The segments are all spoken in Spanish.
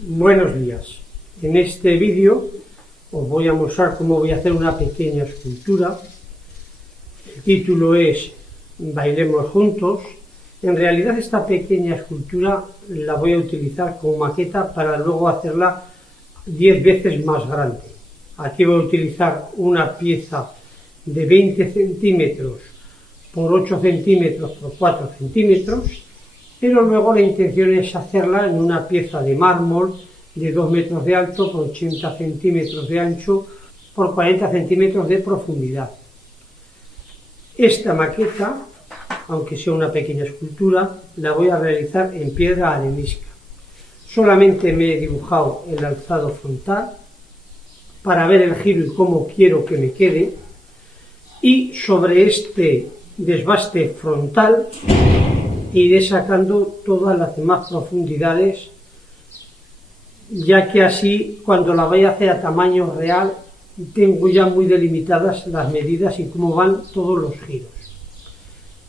Buenos días. En este vídeo os voy a mostrar cómo voy a hacer una pequeña escultura. El título es Bailemos juntos. En realidad esta pequeña escultura la voy a utilizar como maqueta para luego hacerla 10 veces más grande. Aquí voy a utilizar una pieza de 20 centímetros por 8 centímetros por 4 centímetros, pero luego la intención es hacerla en una pieza de mármol de 2 metros de alto por 80 centímetros de ancho por 40 centímetros de profundidad. Esta maqueta, aunque sea una pequeña escultura, la voy a realizar en piedra arenisca. Solamente me he dibujado el alzado frontal para ver el giro y cómo quiero que me quede, y sobre este desbaste frontal iré sacando todas las demás profundidades, ya que así cuando la vaya a hacer a tamaño real tengo ya muy delimitadas las medidas y cómo van todos los giros.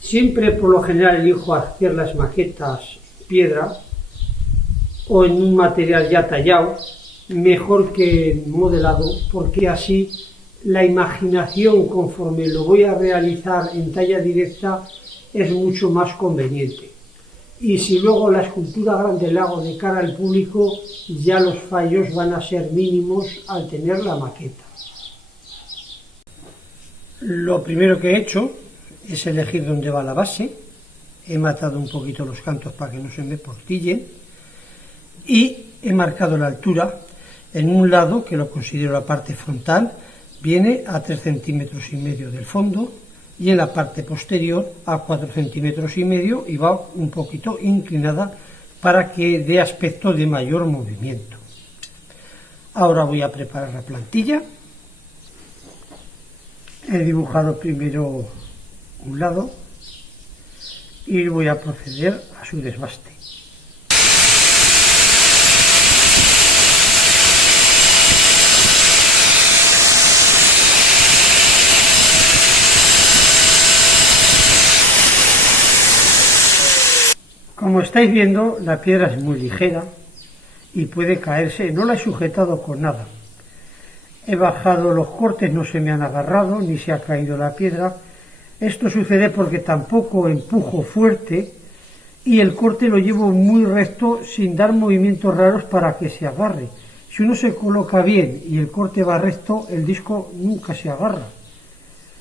Siempre por lo general elijo hacer las maquetas piedra o en un material ya tallado, mejor que modelado, porque así la imaginación conforme lo voy a realizar en talla directa es mucho más conveniente. Y si luego la escultura grande la hago de cara al público, ya los fallos van a ser mínimos al tener la maqueta. Lo primero que he hecho es elegir dónde va la base. He matado un poquito los cantos para que no se me portillen y he marcado la altura. En un lado, que lo considero la parte frontal, viene a 3,5 centímetros del fondo, y en la parte posterior a 4,5 centímetros y va un poquito inclinada para que dé aspecto de mayor movimiento. Ahora voy a preparar la plantilla. He dibujado primero un lado y voy a proceder a su desbaste. Como estáis viendo, la piedra es muy ligera y puede caerse. No la he sujetado con nada. He bajado los cortes, no se me han agarrado ni se ha caído la piedra. Esto sucede porque tampoco empujo fuerte y el corte lo llevo muy recto sin dar movimientos raros para que se agarre. Si uno se coloca bien y el corte va recto, el disco nunca se agarra.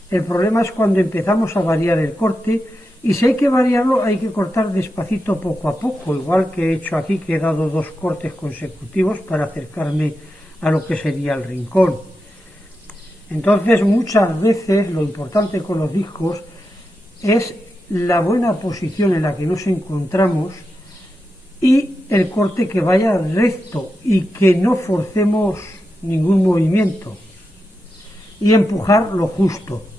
El problema es cuando empezamos a variar el corte. Y si hay que variarlo, hay que cortar despacito poco a poco, igual que he hecho aquí, que he dado 2 cortes consecutivos para acercarme a lo que sería el rincón. Entonces, muchas veces lo importante con los discos es la buena posición en la que nos encontramos y el corte que vaya recto y que no forcemos ningún movimiento y empujar lo justo.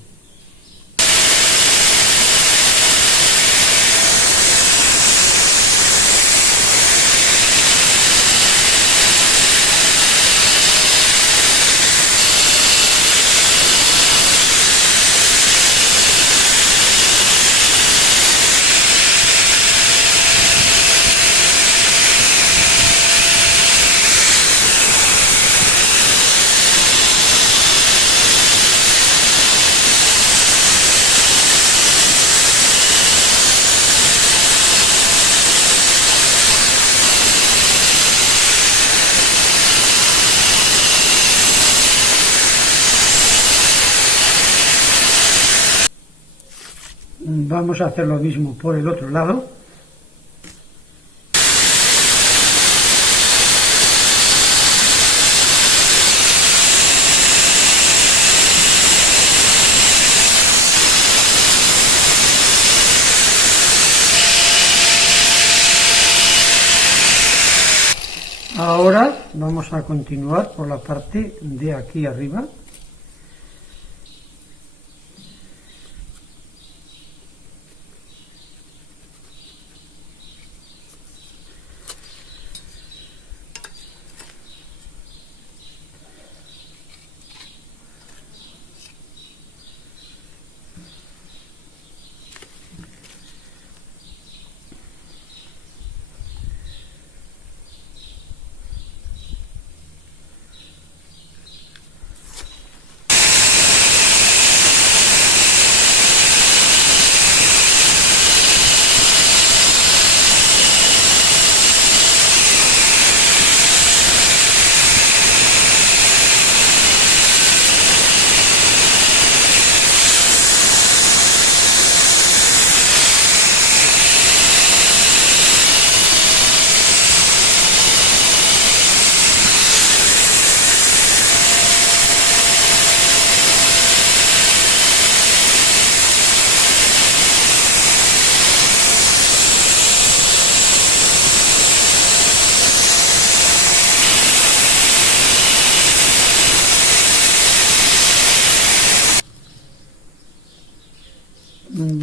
Vamos a hacer lo mismo por el otro lado. Ahora vamos a continuar por la parte de aquí arriba.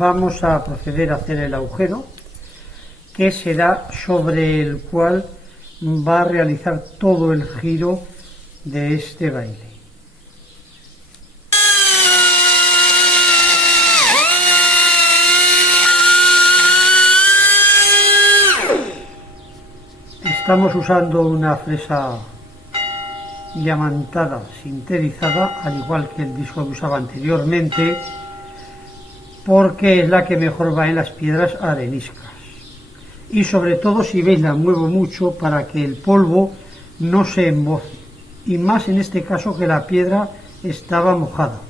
vamos a proceder a hacer el agujero, que será sobre el cual va a realizar todo el giro de este baile. Estamos usando una fresa diamantada sinterizada, al igual que el disco que usaba anteriormente, porque es la que mejor va en las piedras areniscas. Y sobre todo, si veis, la muevo mucho para que el polvo no se emboce, y más en este caso que la piedra estaba mojada.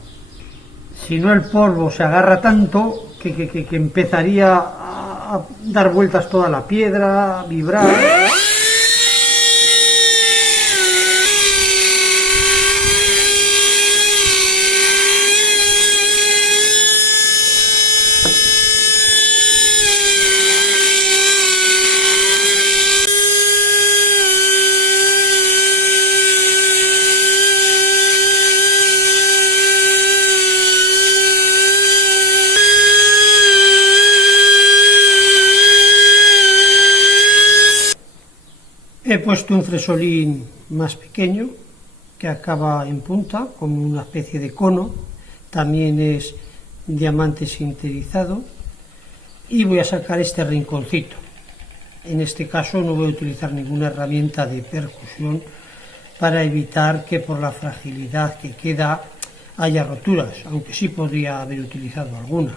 Si no, el polvo se agarra tanto que empezaría a dar vueltas toda la piedra, a vibrar. He puesto un fresolín más pequeño que acaba en punta, como una especie de cono, también es diamante sinterizado, y voy a sacar este rinconcito. En este caso no voy a utilizar ninguna herramienta de percusión para evitar que por la fragilidad que queda haya roturas, aunque sí podría haber utilizado alguna.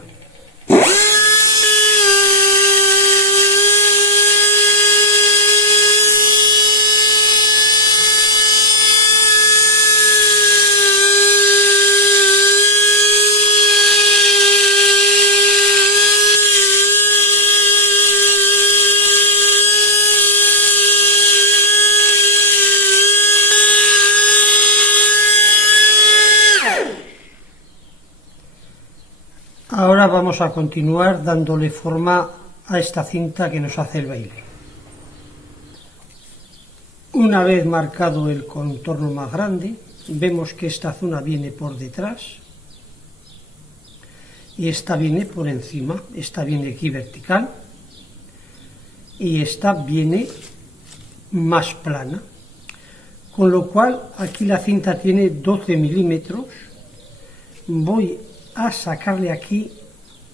Ahora vamos a continuar dándole forma a esta cinta que nos hace el baile. Una vez marcado el contorno más grande, vemos que esta zona viene por detrás y esta viene por encima. Esta viene aquí vertical y esta viene más plana, con lo cual aquí la cinta tiene 12 milímetros. Voy a sacarle aquí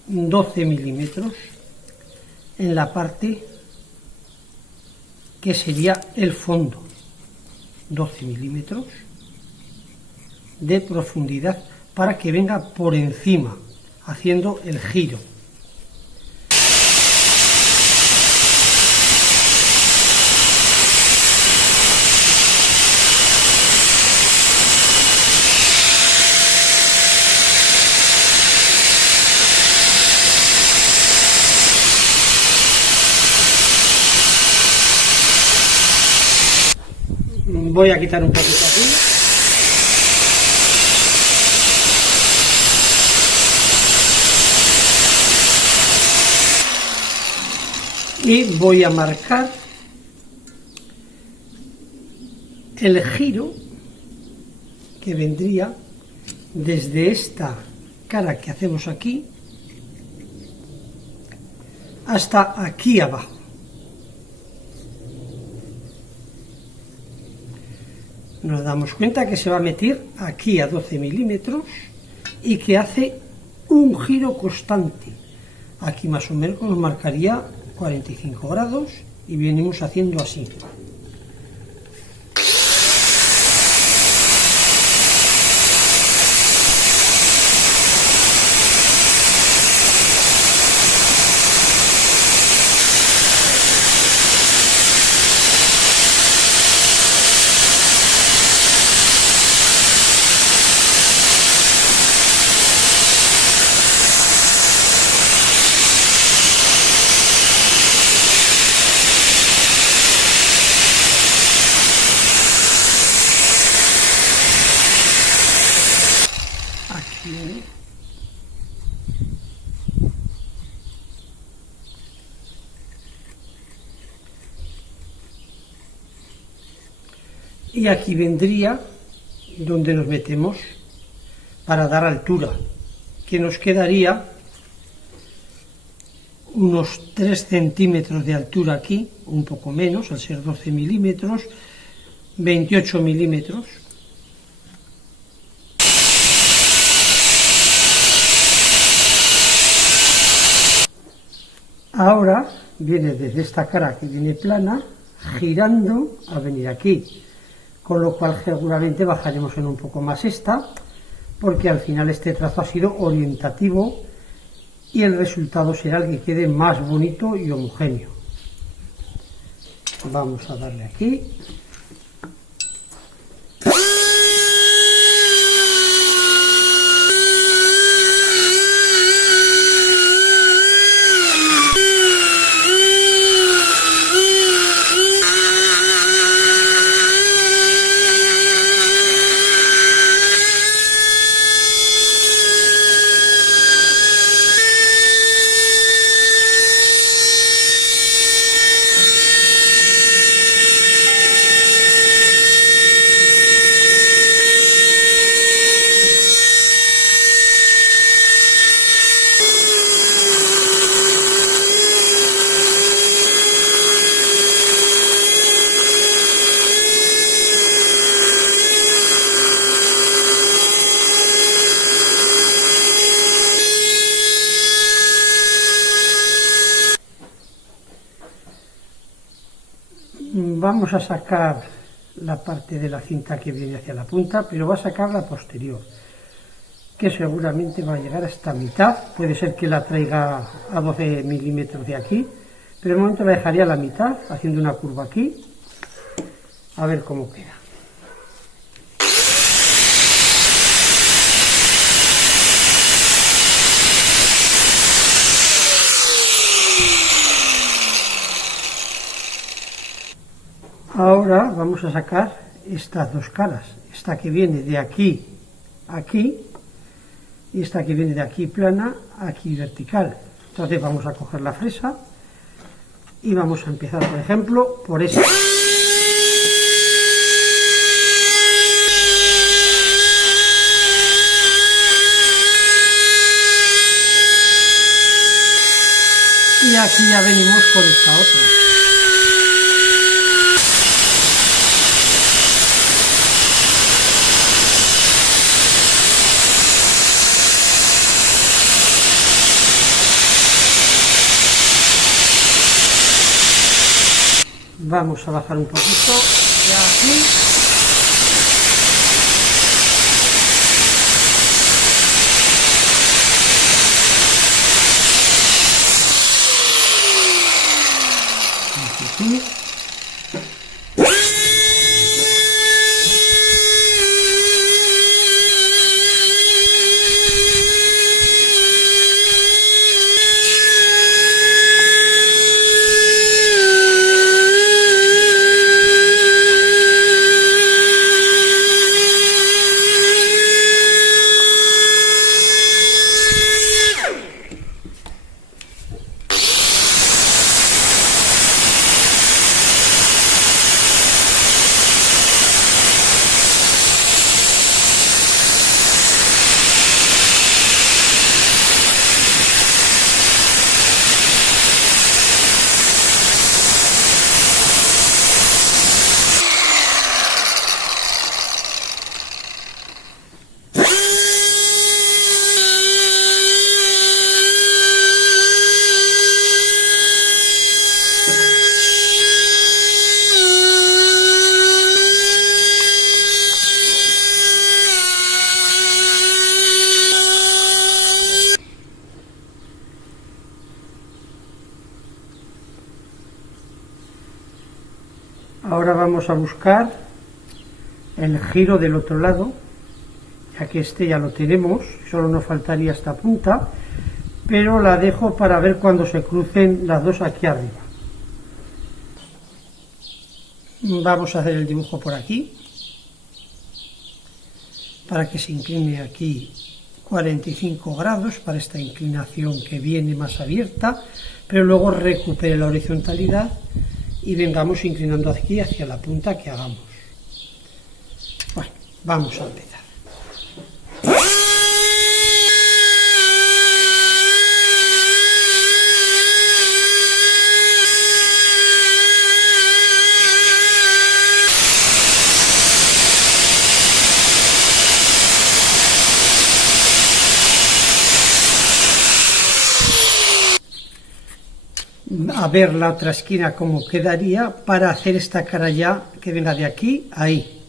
12 milímetros en la parte que sería el fondo, 12 milímetros de profundidad para que venga por encima, haciendo el giro. Voy a quitar un poquito aquí. Y voy a marcar el giro que vendría desde esta cara que hacemos aquí hasta aquí abajo. Nos damos cuenta que se va a meter aquí a 12 milímetros y que hace un giro constante. Aquí más o menos nos marcaría 45 grados y venimos haciendo así. Y aquí vendría donde nos metemos para dar altura, que nos quedaría unos 3 centímetros de altura aquí, un poco menos, al ser 12 milímetros, 28 milímetros. Ahora viene desde esta cara que viene plana, girando a venir aquí, con lo cual seguramente bajaremos en un poco más esta, porque al final este trazo ha sido orientativo y el resultado será el que quede más bonito y homogéneo. Vamos a darle aquí. Vamos a sacar la parte de la cinta que viene hacia la punta, pero va a sacar la posterior, que seguramente va a llegar hasta mitad. Puede ser que la traiga a 12 milímetros de aquí, pero de momento la dejaría a la mitad, haciendo una curva aquí, a ver cómo queda. Ahora vamos a sacar estas dos caras, esta que viene de aquí a aquí y esta que viene de aquí plana a aquí vertical. Entonces vamos a coger la fresa y vamos a empezar, por ejemplo, por esta. Y aquí ya venimos con esta otra. Vamos a bajar un poquito de aquí. Aquí. Ahora vamos a buscar el giro del otro lado, ya que este ya lo tenemos, solo nos faltaría esta punta, pero la dejo para ver cuando se crucen las dos aquí arriba. Vamos a hacer el dibujo por aquí, para que se incline aquí 45 grados, para esta inclinación que viene más abierta, pero luego recupere la horizontalidad y vengamos inclinando aquí hacia la punta que hagamos. Bueno, vamos a empezar. a ver la otra esquina cómo quedaría para hacer esta cara ya que venga de aquí a ahí.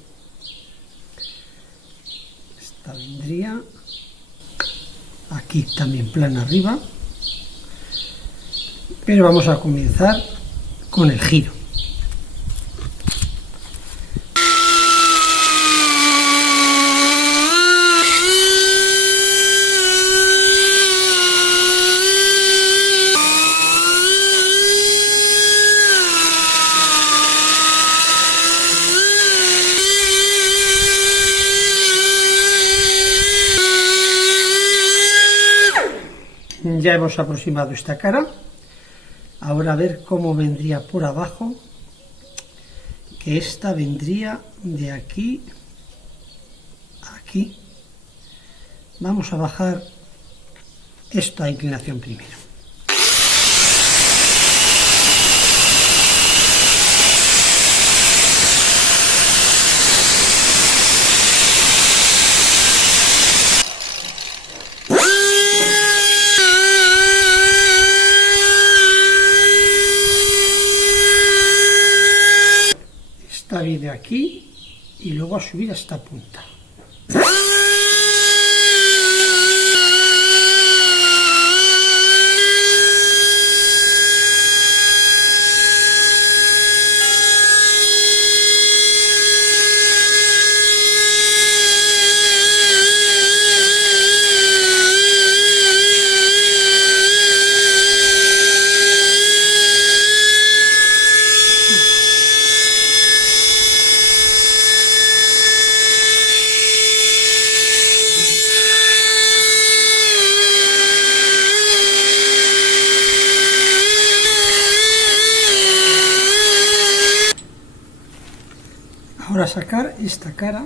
Esta vendría aquí también plana arriba, pero vamos a comenzar con el giro. Ya hemos aproximado esta cara. Ahora a ver cómo vendría por abajo, que esta vendría de aquí a aquí. Vamos a bajar esta inclinación primero. Esta viene aquí y luego a subir a esta punta. Ahora sacar esta cara.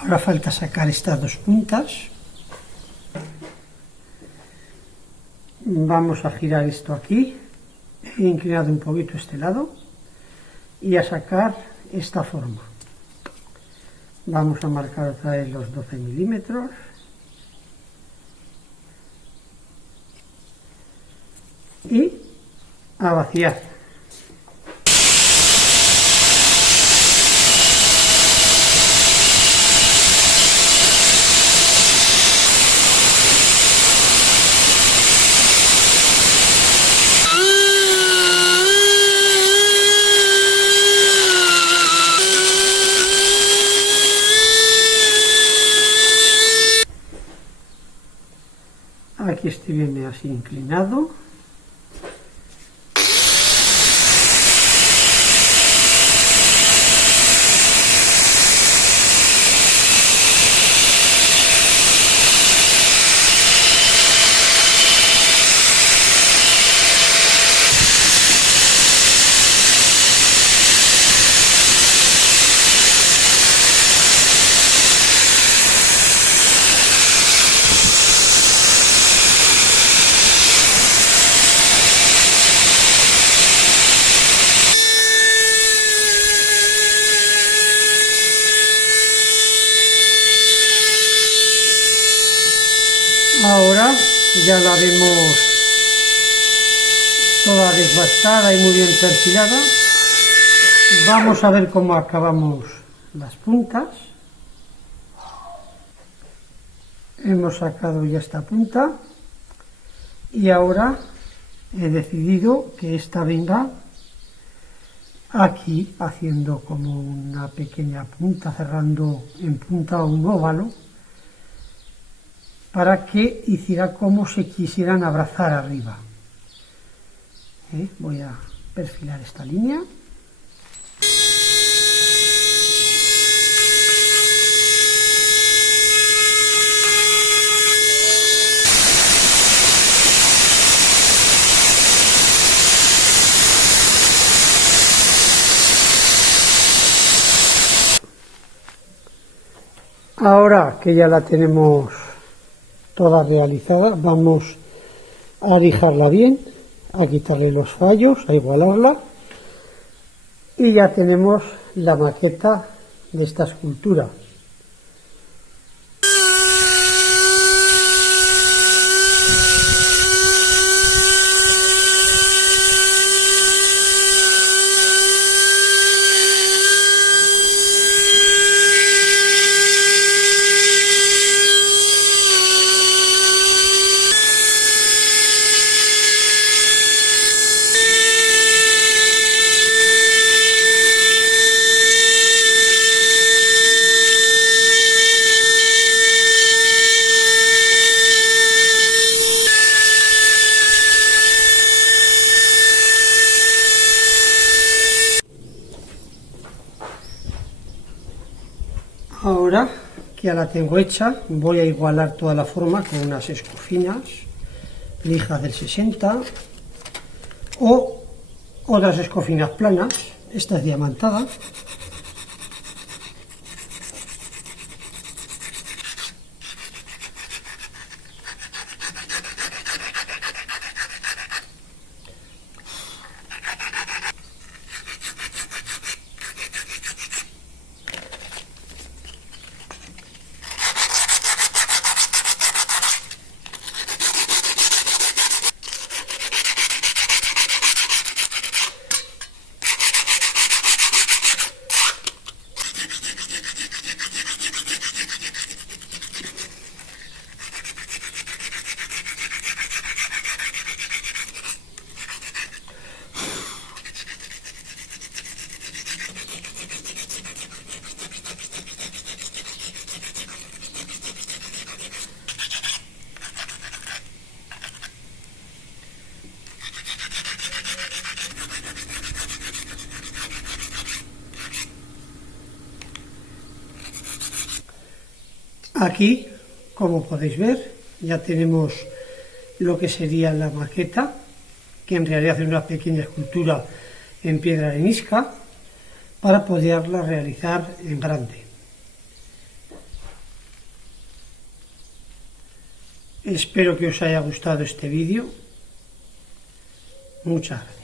Ahora falta sacar estas dos puntas. Vamos a girar esto aquí, he inclinado un poquito este lado y a sacar esta forma. Vamos a marcar otra vez los 12 milímetros. Y a vaciar. Aquí este viene así inclinado. Ahora ya la vemos toda desbastada y muy bien perfilada. Vamos a ver cómo acabamos las puntas. Hemos sacado ya esta punta y ahora he decidido que esta venga aquí, haciendo como una pequeña punta, cerrando en punta un óvalo, para que hiciera como se quisieran abrazar arriba. Voy a perfilar esta línea. Ahora que ya la tenemos toda realizada, vamos a lijarla bien, a quitarle los fallos, a igualarla, y ya tenemos la maqueta de esta escultura. Ahora que ya la tengo hecha, voy a igualar toda la forma con unas escofinas, lijas del 60 o otras escofinas planas. Esta es diamantada. Aquí, como podéis ver, ya tenemos lo que sería la maqueta, que en realidad es una pequeña escultura en piedra arenisca, para poderla realizar en grande. Espero que os haya gustado este vídeo. Muchas gracias.